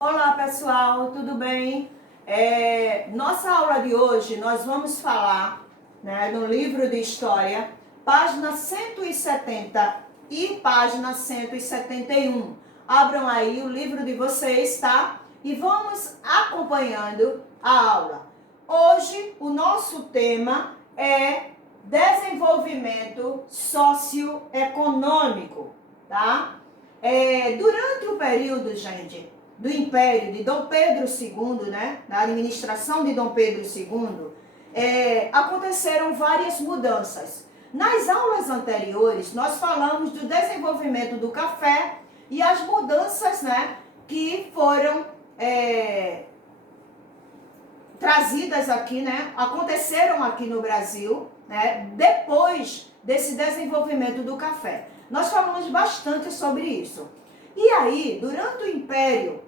Olá pessoal, tudo bem? Nossa aula de hoje nós vamos falar, no livro de História, página 170 e página 171. Abram aí o livro de vocês, tá? E vamos acompanhando a aula. Hoje o nosso tema é desenvolvimento socioeconômico, tá? Durante o período, gente, do Império de Dom Pedro II, da administração de Dom Pedro II, aconteceram várias mudanças. Nas aulas anteriores, nós falamos do desenvolvimento do café e as mudanças, que foram trazidas aqui, aconteceram aqui no Brasil, depois desse desenvolvimento do café. Nós falamos bastante sobre isso. E aí, durante o Império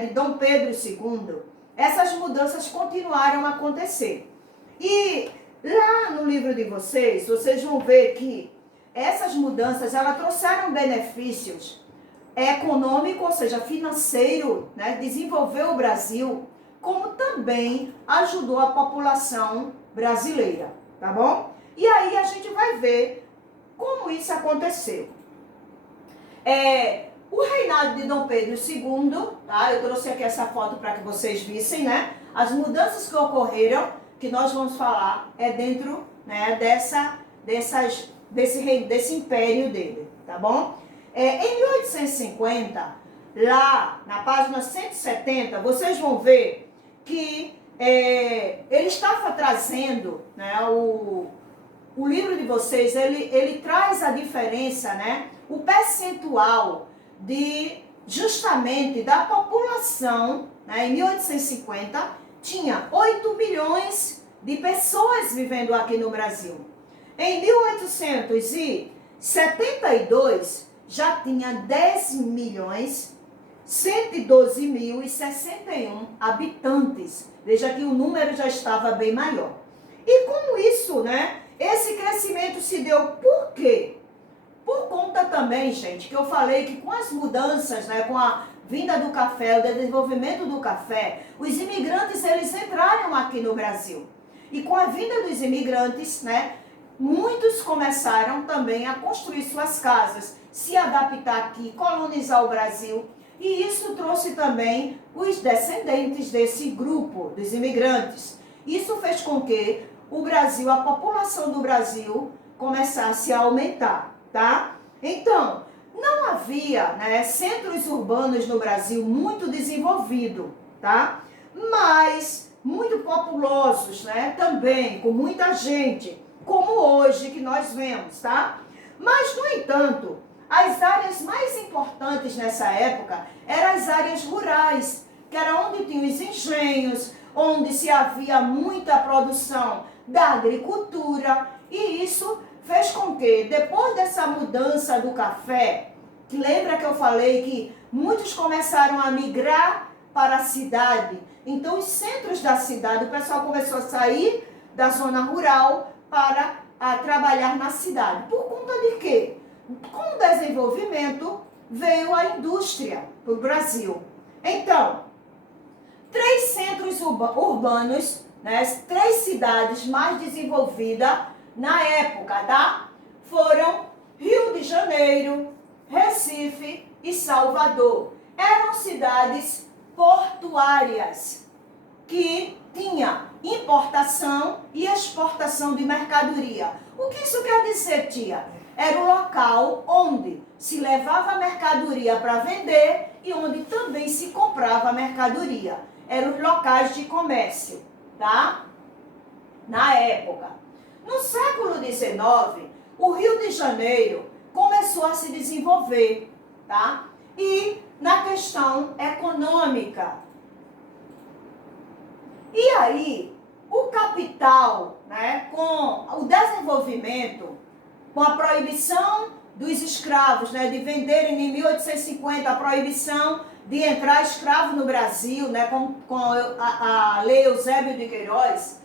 de Dom Pedro II, essas mudanças continuaram a acontecer. E lá no livro de vocês vão ver que essas mudanças, elas trouxeram benefícios econômicos, ou seja, financeiro, desenvolveu o Brasil, como também ajudou a população brasileira, tá bom? E aí a gente vai ver como isso aconteceu. O reinado de Dom Pedro II, tá? Eu trouxe aqui essa foto para que vocês vissem, as mudanças que ocorreram, que nós vamos falar, dentro, desse império dele, tá bom? Em 1850, lá na página 170, vocês vão ver que ele estava trazendo, o livro de vocês, ele traz a diferença, o percentual justamente da população, em 1850, tinha 8 milhões de pessoas vivendo aqui no Brasil. Em 1872, já tinha 10 milhões 112.061 habitantes. Veja que o número já estava bem maior. E como isso, esse crescimento se deu por quê? Por conta também, gente, que eu falei que com as mudanças, com a vinda do café, o desenvolvimento do café, os imigrantes, eles entraram aqui no Brasil. E com a vinda dos imigrantes, muitos começaram também a construir suas casas, se adaptar aqui, colonizar o Brasil. E isso trouxe também os descendentes desse grupo, dos imigrantes. Isso fez com que o Brasil, a população do Brasil, começasse a aumentar, tá? Então, não havia, centros urbanos no Brasil muito desenvolvidos, tá? Mas muito populosos, também, com muita gente, como hoje que nós vemos, tá? Mas, no entanto, as áreas mais importantes nessa época eram as áreas rurais, que era onde tinham os engenhos, onde se havia muita produção da agricultura, e isso fez com que, depois dessa mudança do café, que lembra que eu falei que muitos começaram a migrar para a cidade, então os centros da cidade, o pessoal começou a sair da zona rural para trabalhar na cidade. Por conta de quê? Com o desenvolvimento veio a indústria para o Brasil. Então, 3 centros urbanos, as 3 cidades mais desenvolvidas na época, tá? Foram Rio de Janeiro, Recife e Salvador. Eram cidades portuárias que tinha importação e exportação de mercadoria. O que isso quer dizer, tia? Era o local onde se levava mercadoria para vender e onde também se comprava mercadoria. Eram os locais de comércio, tá? Na época. No século XIX, o Rio de Janeiro começou a se desenvolver, tá? E na questão econômica. E aí, o capital, com o desenvolvimento, com a proibição dos escravos, né, de venderem em 1850 a proibição de entrar escravo no Brasil, né, com a Lei Eusébio de Queiroz,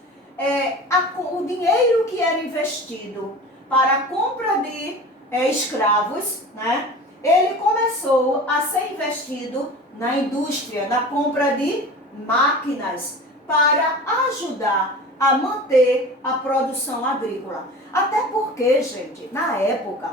o dinheiro que era investido para a compra de escravos, né, ele começou a ser investido na indústria, na compra de máquinas para ajudar a manter a produção agrícola. Até porque, gente, na época,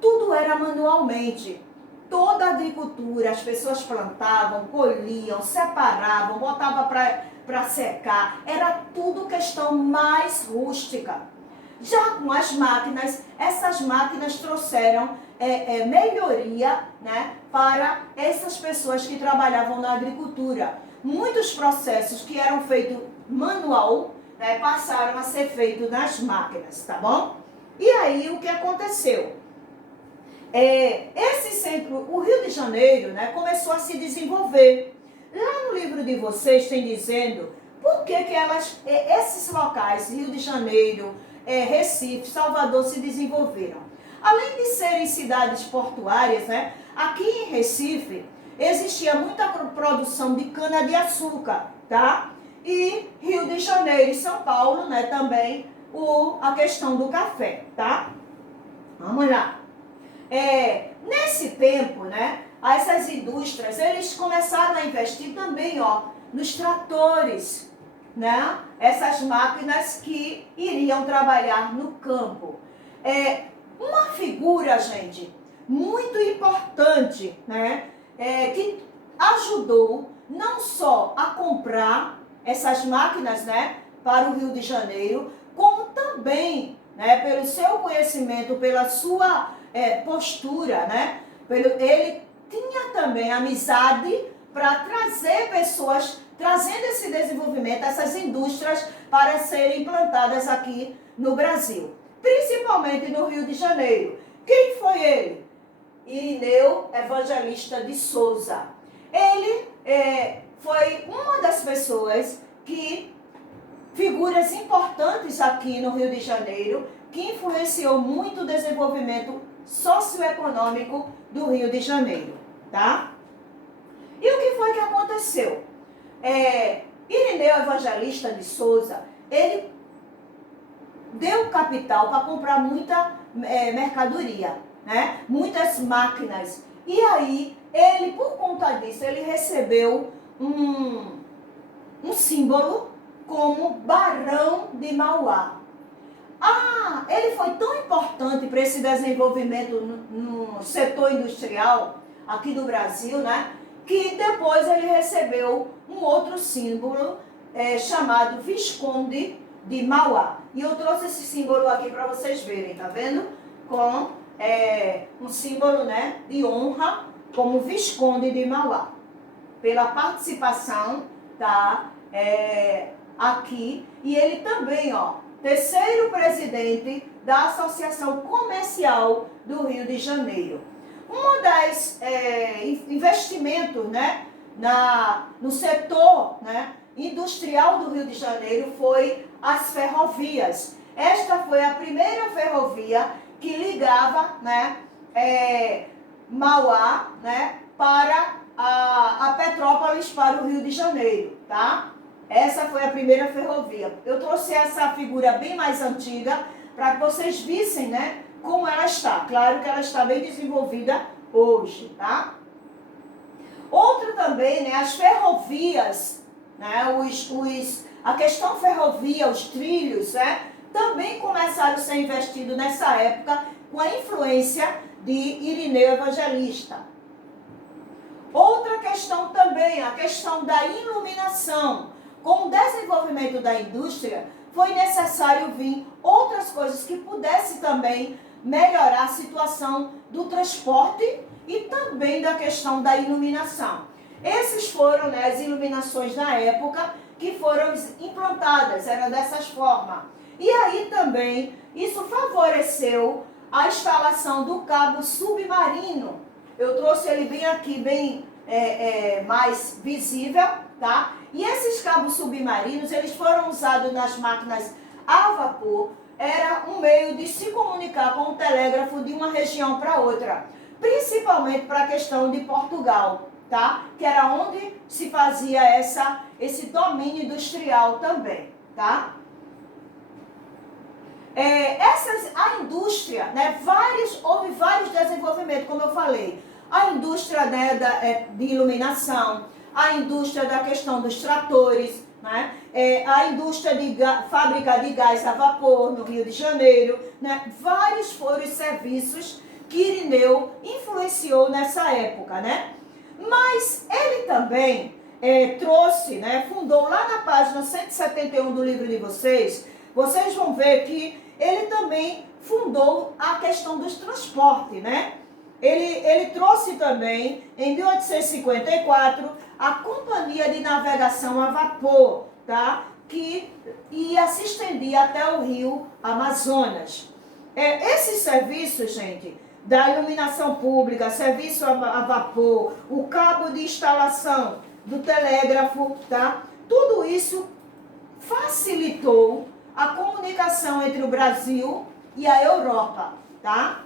tudo era manualmente. Toda a agricultura, as pessoas plantavam, colhiam, separavam, botavam para secar. Era tudo questão mais rústica. Já com as máquinas, essas máquinas trouxeram melhoria, né, para essas pessoas que trabalhavam na agricultura. Muitos processos que eram feitos manual, né, passaram a ser feitos nas máquinas, tá bom? E aí o que aconteceu? Esse centro, o Rio de Janeiro, né, começou a se desenvolver. Lá no livro de vocês tem dizendo por que esses locais, Rio de Janeiro, Recife, Salvador, se desenvolveram. Além de serem cidades portuárias, né, aqui em Recife existia muita produção de cana-de-açúcar, tá? E Rio de Janeiro e São Paulo, né, também a questão do café, tá? Vamos lá. Nesse tempo, né, essas indústrias, eles começaram a investir também, nos tratores, né? Essas máquinas que iriam trabalhar no campo. Uma figura, gente, muito importante, né, que ajudou não só a comprar essas máquinas, né, para o Rio de Janeiro, como também, né, pelo seu conhecimento, pela sua postura, né, ele tinha também amizade para trazer pessoas, trazendo esse desenvolvimento, essas indústrias para serem implantadas aqui no Brasil, principalmente no Rio de Janeiro. Quem foi ele? Irineu Evangelista de Souza. Ele foi uma das pessoas figuras importantes aqui no Rio de Janeiro, que influenciou muito o desenvolvimento socioeconômico do Rio de Janeiro, tá? E o que foi que aconteceu? Irineu Evangelista de Souza, ele deu capital para comprar muita mercadoria, né? Muitas máquinas. E aí, ele, por conta disso, ele recebeu um símbolo como Barão de Mauá. Ele foi tão importante para esse desenvolvimento no setor industrial aqui do Brasil, né, que depois ele recebeu um outro símbolo chamado Visconde de Mauá. E eu trouxe esse símbolo aqui para vocês verem, tá vendo? Com um símbolo, né, de honra como Visconde de Mauá. Pela participação, tá, aqui. E ele também, terceiro presidente da Associação Comercial do Rio de Janeiro. Um das investimentos, né, no setor, né, industrial do Rio de Janeiro foi as ferrovias. Esta foi a primeira ferrovia que ligava, né, Mauá, né, para a Petrópolis, para o Rio de Janeiro, tá? Essa foi a primeira ferrovia. Eu trouxe essa figura bem mais antiga para que vocês vissem, né, como ela está. Claro que ela está bem desenvolvida hoje, tá? Outro também, né, as ferrovias, né, a questão ferrovia, os trilhos, né, também começaram a ser investidos nessa época com a influência de Irineu Evangelista. Outra questão também, a questão da iluminação. Com o desenvolvimento da indústria, foi necessário vir outras coisas que pudessem também melhorar a situação do transporte e também da questão da iluminação. Esses foram, né, as iluminações na época que foram implantadas, era dessas formas. E aí também, isso favoreceu a instalação do cabo submarino. Eu trouxe ele bem aqui, bem mais visível, tá? E esses cabos submarinos, eles foram usados nas máquinas a vapor, era um meio de se comunicar com o telégrafo de uma região para outra, principalmente para a questão de Portugal, tá? Que era onde se fazia esse domínio industrial também, tá? A indústria, né, houve vários desenvolvimentos, como eu falei. A indústria, né, de iluminação, a indústria da questão dos tratores, né, a indústria de fábrica de gás a vapor no Rio de Janeiro, né, vários foram os serviços que Irineu influenciou nessa época, né? Mas ele também trouxe, né, fundou lá na página 171 do livro de vocês vão ver que ele também fundou a questão dos transportes, né? Ele trouxe também, em 1854, a Companhia de Navegação a Vapor, tá? Que ia se estendia até o rio Amazonas. Esses serviços, gente, da iluminação pública, serviço a vapor, o cabo de instalação do telégrafo, tá? Tudo isso facilitou a comunicação entre o Brasil e a Europa, tá?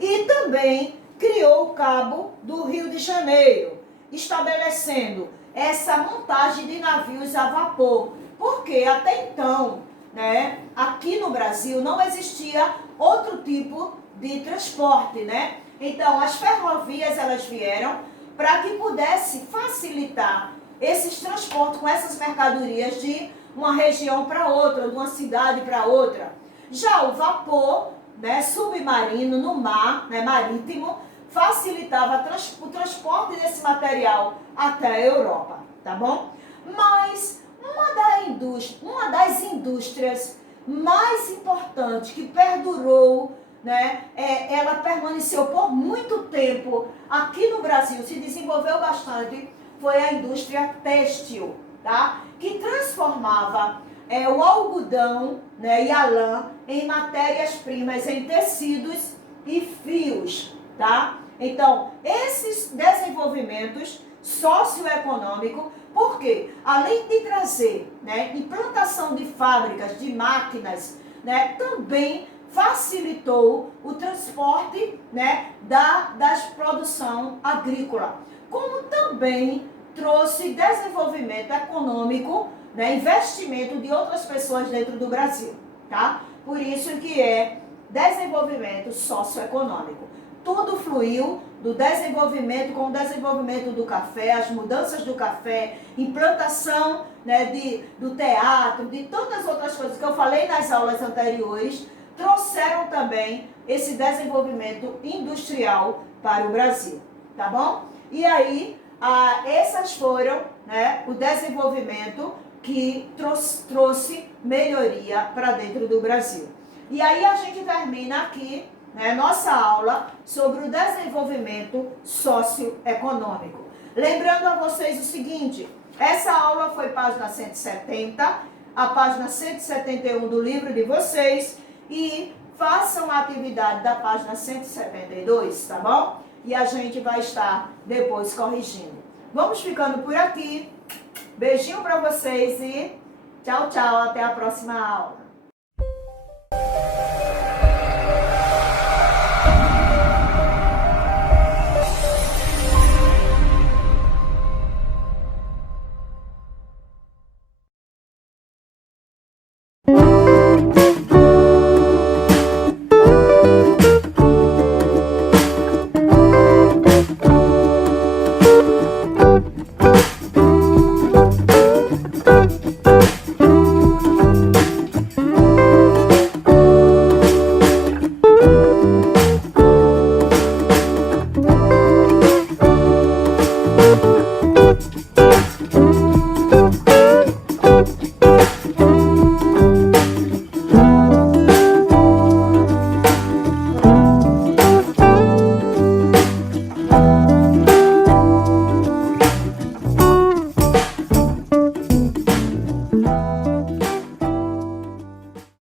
E também criou o Cabo do Rio de Janeiro, estabelecendo essa montagem de navios a vapor, porque até então, né, aqui no Brasil não existia outro tipo de transporte, né? Então as ferrovias elas vieram para que pudesse facilitar esses transportes com essas mercadorias de uma região para outra, de uma cidade para outra. Já o vapor, né, submarino no mar, né, marítimo, facilitava o transporte desse material até a Europa, tá bom? Mas uma das indústrias mais importantes que perdurou, né, ela permaneceu por muito tempo aqui no Brasil, se desenvolveu bastante, foi a indústria têxtil, tá? Que transformava o algodão, né, e a lã em matérias-primas, em tecidos e fios, tá? Então, esses desenvolvimentos socioeconômicos, porque além de trazer, né, implantação de fábricas, de máquinas, né, também facilitou o transporte, né, da produção agrícola, como também trouxe desenvolvimento econômico, né, investimento de outras pessoas dentro do Brasil, tá? Por isso que é desenvolvimento socioeconômico. Tudo fluiu do desenvolvimento com o desenvolvimento do café, as mudanças do café, implantação, né, do teatro, de tantas outras coisas que eu falei nas aulas anteriores, trouxeram também esse desenvolvimento industrial para o Brasil, tá bom? E aí, essas foram, né, o desenvolvimento que trouxe melhoria para dentro do Brasil. E aí a gente termina aqui, né, nossa aula sobre o desenvolvimento socioeconômico. Lembrando a vocês o seguinte, essa aula foi página 170, a página 171 do livro de vocês, e façam a atividade da página 172, tá bom? E a gente vai estar depois corrigindo. Vamos ficando por aqui. Beijinho para vocês e tchau, tchau. Até a próxima aula.